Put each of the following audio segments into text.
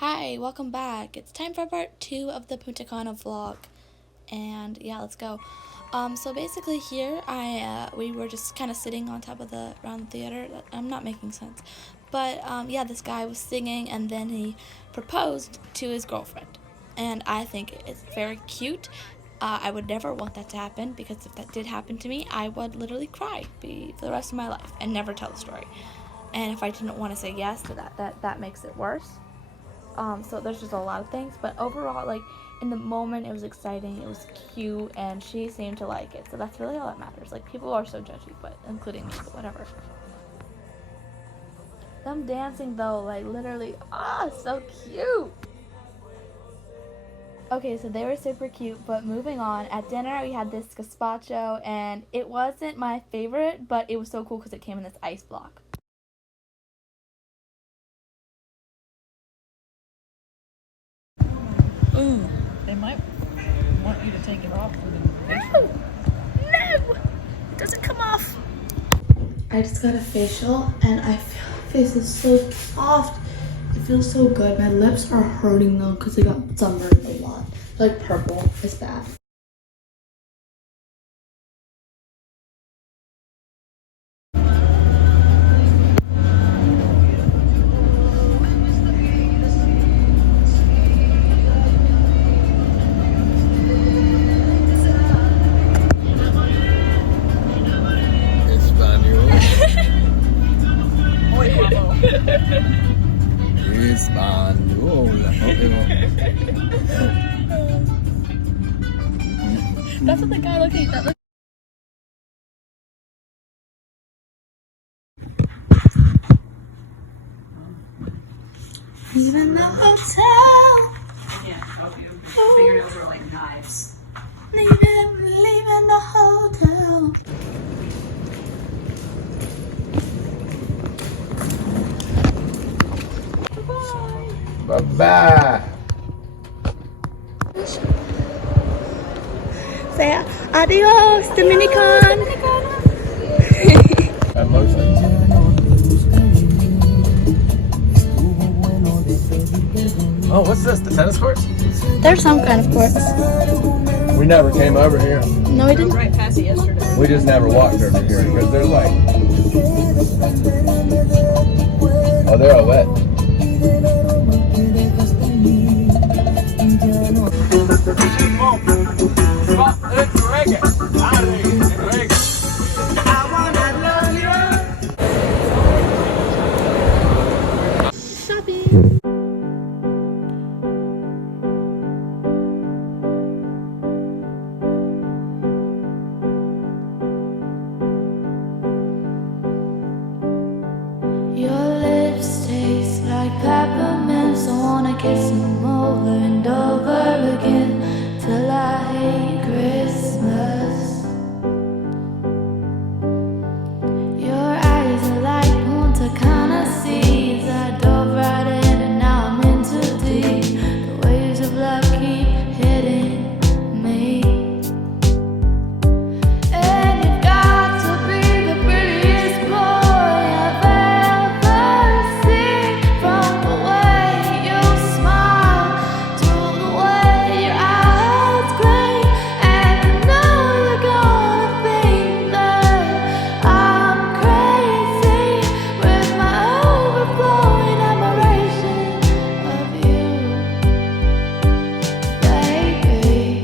Hi, welcome back. It's time for part 2 of the Punta Cana vlog. And yeah, let's go. So basically here, we were just kind of sitting on top of the round theater. I'm not making sense. But yeah, this guy was singing and then he proposed to his girlfriend. And I think it's very cute. I would never want that to happen because if that did happen to me, I would literally cry for the rest of my life and never tell the story. And if I didn't want to say yes to that makes it worse. So there's just a lot of things, but overall, like, in the moment, it was exciting, it was cute, and she seemed to like it, so that's really all that matters. Like, people are so judgy, but including me, but whatever. Them dancing, though, like, literally, so cute! Okay, so they were super cute, but moving on, at dinner, we had this gazpacho, and it wasn't my favorite, but it was so cool because it came in this ice block. Ooh, they might want you to take it off for the facial. No! It doesn't come off. I just got a facial and I feel my face is so soft. It feels so good. My lips are hurting though because they got sunburned a lot. Like purple. It's bad. That's what the guy looking at. Leaving the hotel. I can't help you. I figured those were like knives. Leaving the hotel. Bye-bye. Say adios, Dominican. Oh, what's this? The tennis courts? There's some kind of courts. We never came over here. No, we didn't. Right past it yesterday. We just never walked over here because they're like, oh, they're all wet. Shopping. Your lips taste like peppermints. I wanna kiss them over and over again till I hate Christmas. Your eyes are like Punta Cana seas. I dove right in and now I'm in too deep. The waves of love keep hitting me. And you've got to be the prettiest boy I've ever seen. From the way you smile to the way your eyes gleam. And I know you're gonna think that I'm crazy with my overflowing admiration of you, baby.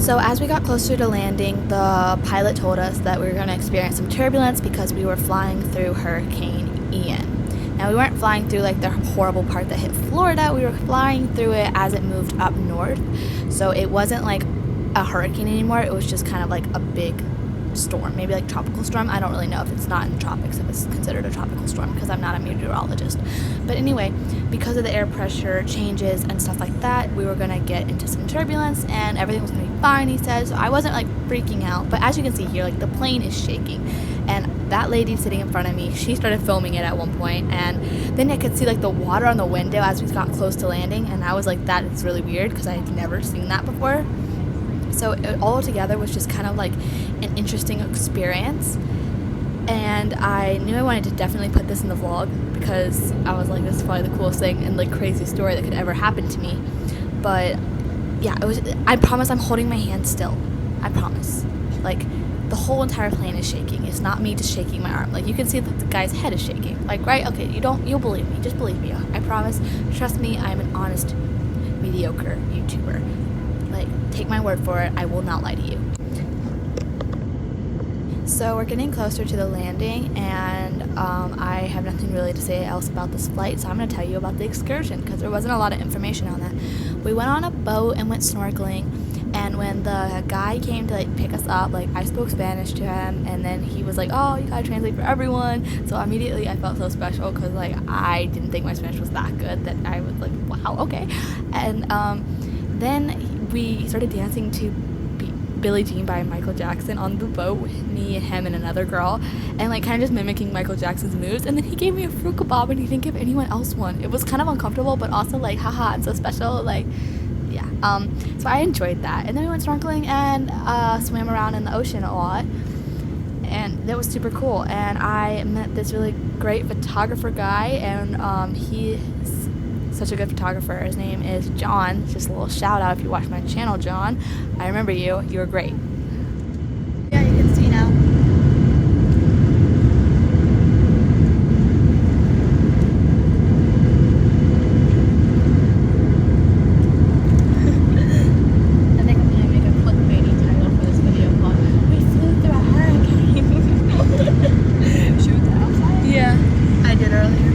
So as we got closer to landing, the pilot told us that we were going to experience some turbulence because we were flying through Hurricane Ian. Now we weren't flying through like the horrible part that hit Florida, we were flying through it as it moved up north. So it wasn't like a hurricane anymore, it was just kind of like a big storm, maybe like tropical storm. I don't really know if it's not in the tropics, if it's considered a tropical storm, because I'm not a meteorologist. But anyway, because of the air pressure changes and stuff like that, we were gonna get into some turbulence and everything was gonna be fine, he said. So I wasn't like freaking out, but as you can see here, like the plane is shaking. And that lady sitting in front of me, she started filming it at one point, and then I could see like the water on the window as we got close to landing, and I was like, that is really weird because I had never seen that before. So it all together was just kind of like an interesting experience. And I knew I wanted to definitely put this in the vlog because I was like, this is probably the coolest thing and like craziest story that could ever happen to me. But yeah, it was. I promise I'm holding my hand still. I promise. Like, the whole entire plane is shaking. It's not me just shaking my arm. Like, you can see that the guy's head is shaking. Like, right? Okay, you'll believe me. Just believe me. I promise. Trust me, I'm an honest, mediocre YouTuber. Like, take my word for it. I will not lie to you. So we're getting closer to the landing, and I have nothing really to say else about this flight, so I'm going to tell you about the excursion because there wasn't a lot of information on that. We went on a boat and went snorkeling, and when the guy came to like pick us up, like I spoke Spanish to him, and then he was like, oh, you gotta translate for everyone. So immediately I felt so special because like I didn't think my Spanish was that good that I was like, wow, okay. And then we started dancing to Billie Jean by Michael Jackson on the boat with me and him and another girl, and like kind of just mimicking Michael Jackson's moves. And then he gave me a fruit kebab and he didn't give anyone else one. It was kind of uncomfortable, but also like haha, it's so special. Like, yeah. So I enjoyed that. And then we went snorkeling and swam around in the ocean a lot, and that was super cool. And I met this really great photographer guy, and he's such a good photographer. His name is John. Just a little shout out if you watch my channel, John. I remember you. You were great. Yeah, you can see now. I think I'm gonna make a clickbaity title for this video called "We Flew Through a Hurricane." Shoot that outside? Yeah, I did earlier.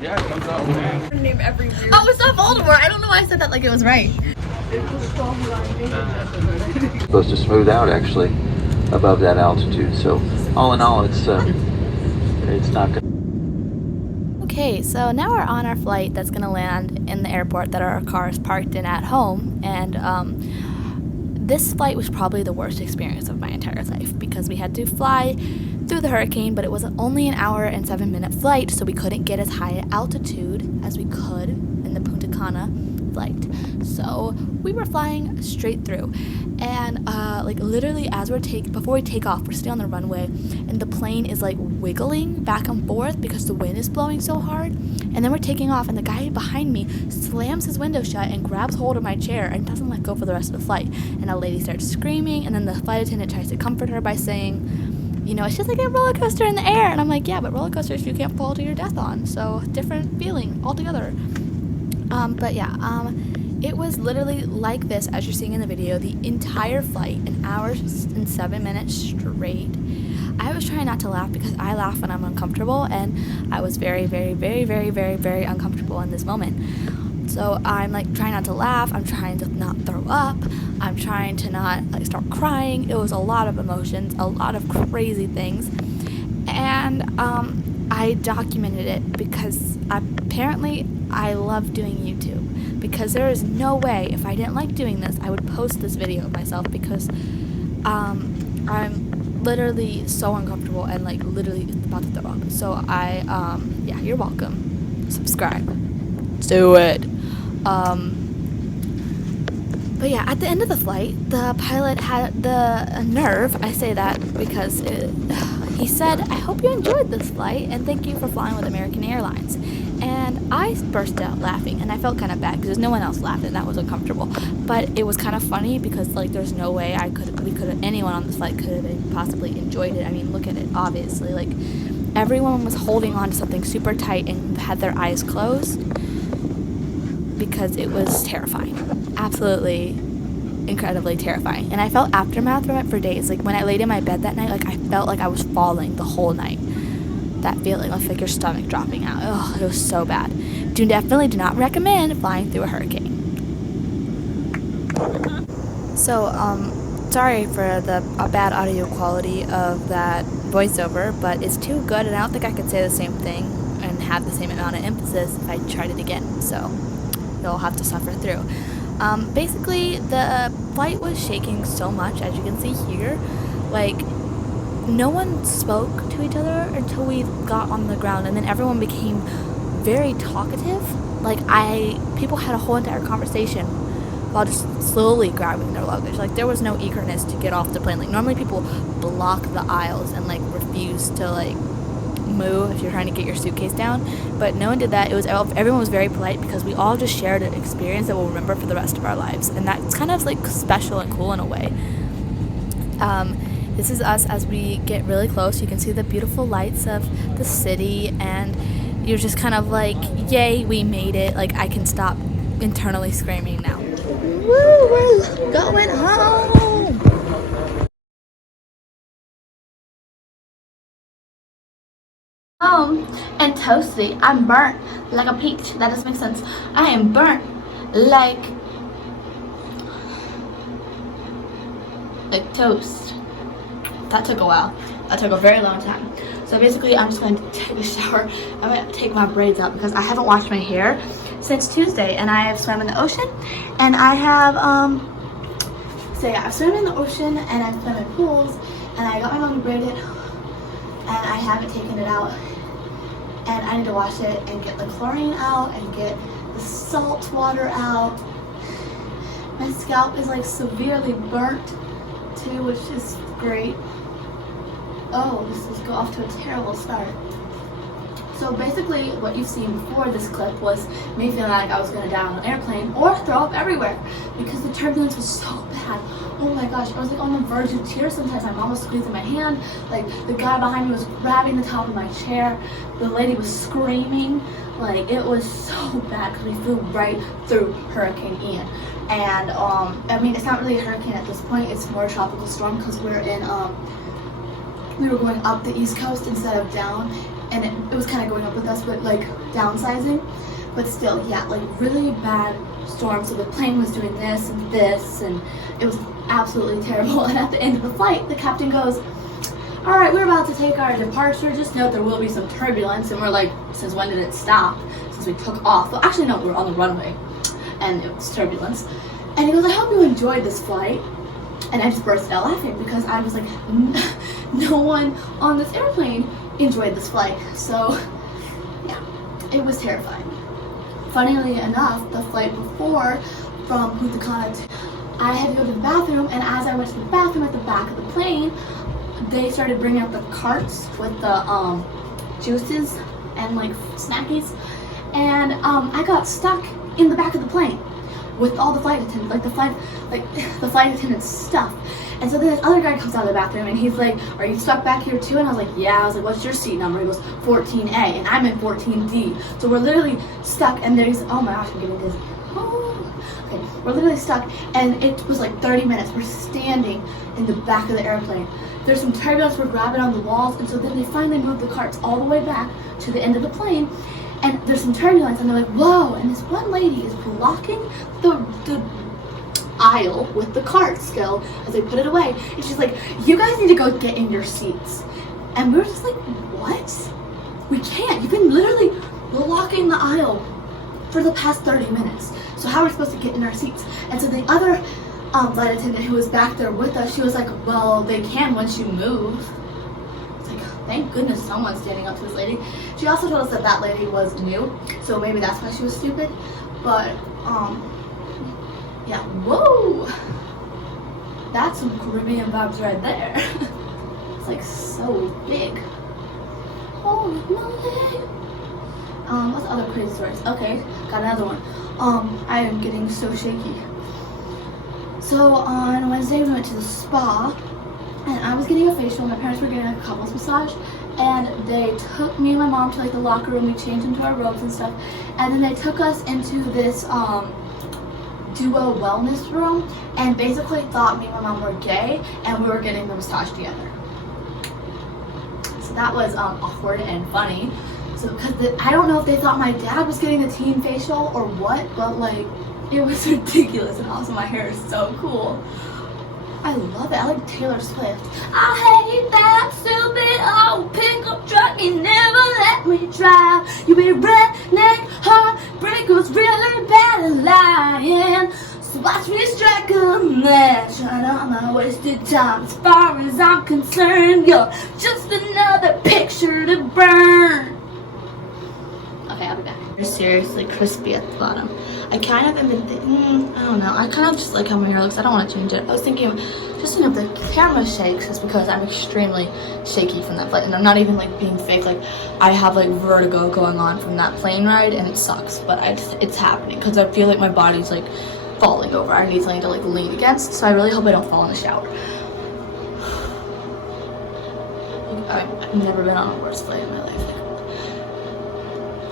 Yeah, it comes out. Name every weird. Oh, it's not Voldemort. I don't know why I said that like it was right. Supposed to smooth out actually above that altitude. So all in all, it's not good. Okay, so now we're on our flight that's gonna land in the airport that our car is parked in at home, and this flight was probably the worst experience of my entire life because we had to fly through the hurricane, but it was only an hour and 7-minute flight, so we couldn't get as high an altitude as we could in the Punta Cana flight. So we were flying straight through, and like literally as before we take off, we're still on the runway, and the plane is like wiggling back and forth because the wind is blowing so hard. And then we're taking off, and the guy behind me slams his window shut and grabs hold of my chair and doesn't let go for the rest of the flight. And a lady starts screaming, and then the flight attendant tries to comfort her by saying, you know, it's just like a roller coaster in the air. And I'm like, yeah, but roller coasters you can't fall to your death on, so different feeling altogether. But yeah, it was literally like this as you're seeing in the video the entire flight, an hour and 7 minutes straight. I was trying not to laugh because I laugh when I'm uncomfortable, and I was very, very, very, very, very, very uncomfortable in this moment. So I'm like trying not to laugh, I'm trying to not throw up, I'm trying to not like start crying. It was a lot of emotions, a lot of crazy things, and I documented it because apparently I love doing YouTube, because there is no way if I didn't like doing this I would post this video of myself, because I'm literally so uncomfortable and like literally about to throw up. So yeah, you're welcome. Subscribe. Do it. But yeah, at the end of the flight, the pilot had the nerve, I say that because he said, I hope you enjoyed this flight and thank you for flying with American Airlines. And I burst out laughing, and I felt kind of bad because no one else laughed, and that was uncomfortable. But it was kind of funny because like there's no way anyone on this flight could have possibly enjoyed it. I mean, look at it, obviously. Like everyone was holding on to something super tight and had their eyes closed because it was terrifying, absolutely incredibly terrifying. And I felt aftermath from it for days. Like when I laid in my bed that night, like I felt like I was falling the whole night. That feeling of like your stomach dropping out. Oh, it was so bad. Definitely do not recommend flying through a hurricane. So, sorry for the bad audio quality of that voiceover, but it's too good, and I don't think I could say the same thing and have the same amount of emphasis if I tried it again. So, you'll have to suffer through. Basically, the flight was shaking so much, as you can see here. Like, no one spoke to each other until we got on the ground, and then everyone became very talkative. Like people had a whole entire conversation while just slowly grabbing their luggage. Like there was no eagerness to get off the plane. Like normally people block the aisles and like refuse to like move if you're trying to get your suitcase down, but no one did that. Everyone was very polite because we all just shared an experience that we'll remember for the rest of our lives, and that's kind of like special and cool in a way. This is us as we get really close. You can see the beautiful lights of the city, and you're just kind of like, yay, we made it. Like, I can stop internally screaming now. Woo, we're going home! And toasty. I'm burnt like a peach. That doesn't make sense. I am burnt like toast. That took a while. That took a very long time. So basically, I'm just going to take a shower. I'm going to take my braids out because I haven't washed my hair since Tuesday, and I have swam in the ocean, and I have I've swam in the ocean, and I've swam in pools, and I got my mom to braid it, and I haven't taken it out, and I need to wash it and get the chlorine out and get the salt water out. My scalp is like severely burnt too, which is great. Oh, this is off to a terrible start. So basically what you've seen before this clip was me feeling like I was going to die on an airplane or throw up everywhere because the turbulence was so bad. Oh my gosh, I was like on the verge of tears sometimes. My mom was squeezing my hand, like the guy behind me was grabbing the top of my chair, the lady was screaming. Like it was so bad because we flew right through Hurricane Ian. And I mean, it's not really a hurricane at this point, it's more a tropical storm because we're in we were going up the East Coast instead of down, and it was kind of going up with us, but like downsizing. But still, yeah, like really bad storm. So the plane was doing this, and it was absolutely terrible. And at the end of the flight, the captain goes, all right, we're about to take our departure. Just note there will be some turbulence. And we're like, since when did it stop? Since we took off. Well, actually, no, we were on the runway, and it was turbulence. And he goes, I hope you enjoyed this flight. And I just burst out laughing because I was like, no one on this airplane enjoyed this flight. So, yeah, it was terrifying. Funnily enough, the flight before from Punta Cana, I had to go to the bathroom, and as I went to the bathroom at the back of the plane, they started bringing out the carts with the juices and like snackies, and I got stuck in the back of the plane with all the flight attendants, the flight attendant stuff. And so then this other guy comes out of the bathroom and he's like, are you stuck back here too? And I was like, yeah. I was like, what's your seat number? He goes, 14A, and I'm in 14D. So we're literally stuck, and there's, oh my gosh, I'm getting dizzy. Oh. Okay, we're literally stuck, and it was like 30 minutes. We're standing in the back of the airplane. There's some turbulence, we're grabbing on the walls, and so then they finally moved the carts all the way back to the end of the plane. And there's some turbulence, and they're like, whoa, and this one lady is blocking the aisle with the cart still as they put it away. And she's like, you guys need to go get in your seats. And we were just like, what? We can't. You've been literally blocking the aisle for the past 30 minutes. So how are we supposed to get in our seats? And so the other flight attendant who was back there with us, she was like, well, they can once you move. Thank goodness someone's standing up to this lady. She also told us that that lady was new, so maybe that's why she was stupid. But, yeah, whoa! That's some Caribbean vibes right there. It's like so big. Holy moly! What's the other crazy stories? Okay, got another one. I am getting so shaky. So on Wednesday we went to the spa, and I was getting a facial. My parents were getting a couples massage, and they took me and my mom to like the locker room. We changed into our robes and stuff, and then they took us into this duo wellness room, and basically thought me and my mom were gay, and we were getting the massage together. So that was awkward and funny. So because I don't know if they thought my dad was getting the teen facial or what, but like it was ridiculous, and also my hair is so cool. I love it. I like Taylor Swift. I hate that stupid old pickup truck. You never let me drive. You be redneck heartbreakers really bad at lying. So watch me strike a match on my wasted time. As far as I'm concerned, you're just another picture to burn. Okay, I'll be back. They're seriously crispy at the bottom. I kind of have been thinking, I don't know, I kind of just like how my hair looks. I don't want to change it. I was thinking, just if the camera shakes, it's because I'm extremely shaky from that flight. And I'm not even like being fake. Like, I have like vertigo going on from that plane ride, and it sucks. But it's happening because I feel like my body's like falling over. I need something to like lean against. So I really hope I don't fall in the shower. I've never been on a worse flight in my life.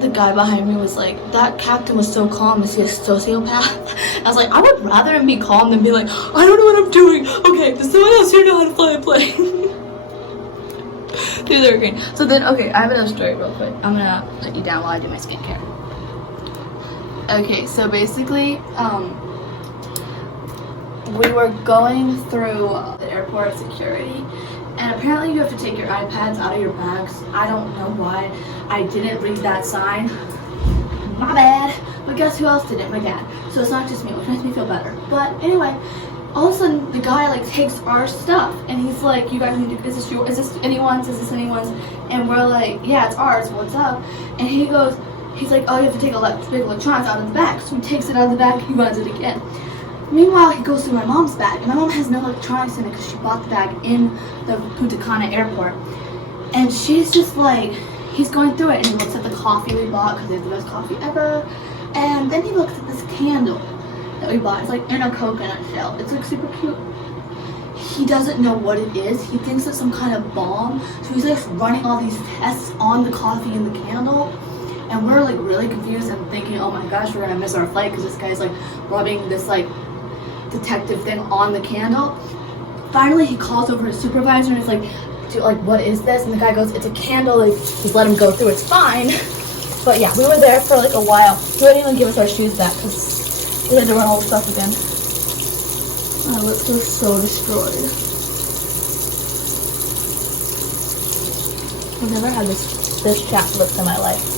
The guy behind me was like, that captain was so calm, is he a sociopath? I was like, I would rather him be calm than be like, I don't know what I'm doing. Okay, does someone else here know how to fly a plane? Through the hurricane. So then, okay, I have another story real quick. I'm gonna put you down while I do my skincare. Okay, so basically, we were going through the airport security, and apparently you have to take your iPads out of your bags. I don't know why. I didn't read that sign. My bad. But guess who else did it? My dad. So it's not just me, which makes me feel better. But anyway, all of a sudden the guy like takes our stuff, and he's like, you guys need to, is this anyone's? Is this anyone's? And we're like, yeah, it's ours. What's up? And he goes, he's like, oh, you have to take big electronics out of the bag. So he takes it out of the bag, he runs it again. Meanwhile, he goes through my mom's bag, and my mom has no electronics in it because she bought the bag in the Punta Cana airport. And she's just like, he's going through it, and he looks at the coffee we bought because it's the best coffee ever. And then he looks at this candle that we bought. It's like in a coconut shell. It's like super cute. He doesn't know what it is. He thinks it's some kind of balm. So he's like running all these tests on the coffee and the candle. And we're like really confused and thinking, oh my gosh, we're gonna miss our flight because this guy's like rubbing this like detective thing on the candle. Finally, he calls over his supervisor and is like, what is this? And the guy goes, it's a candle. Like, just let him go through. It's fine. But yeah, we were there for like a while. He wouldn't even give us our shoes back because we had to run all the stuff again. My lips were so destroyed. I've never had this chapped lips in my life.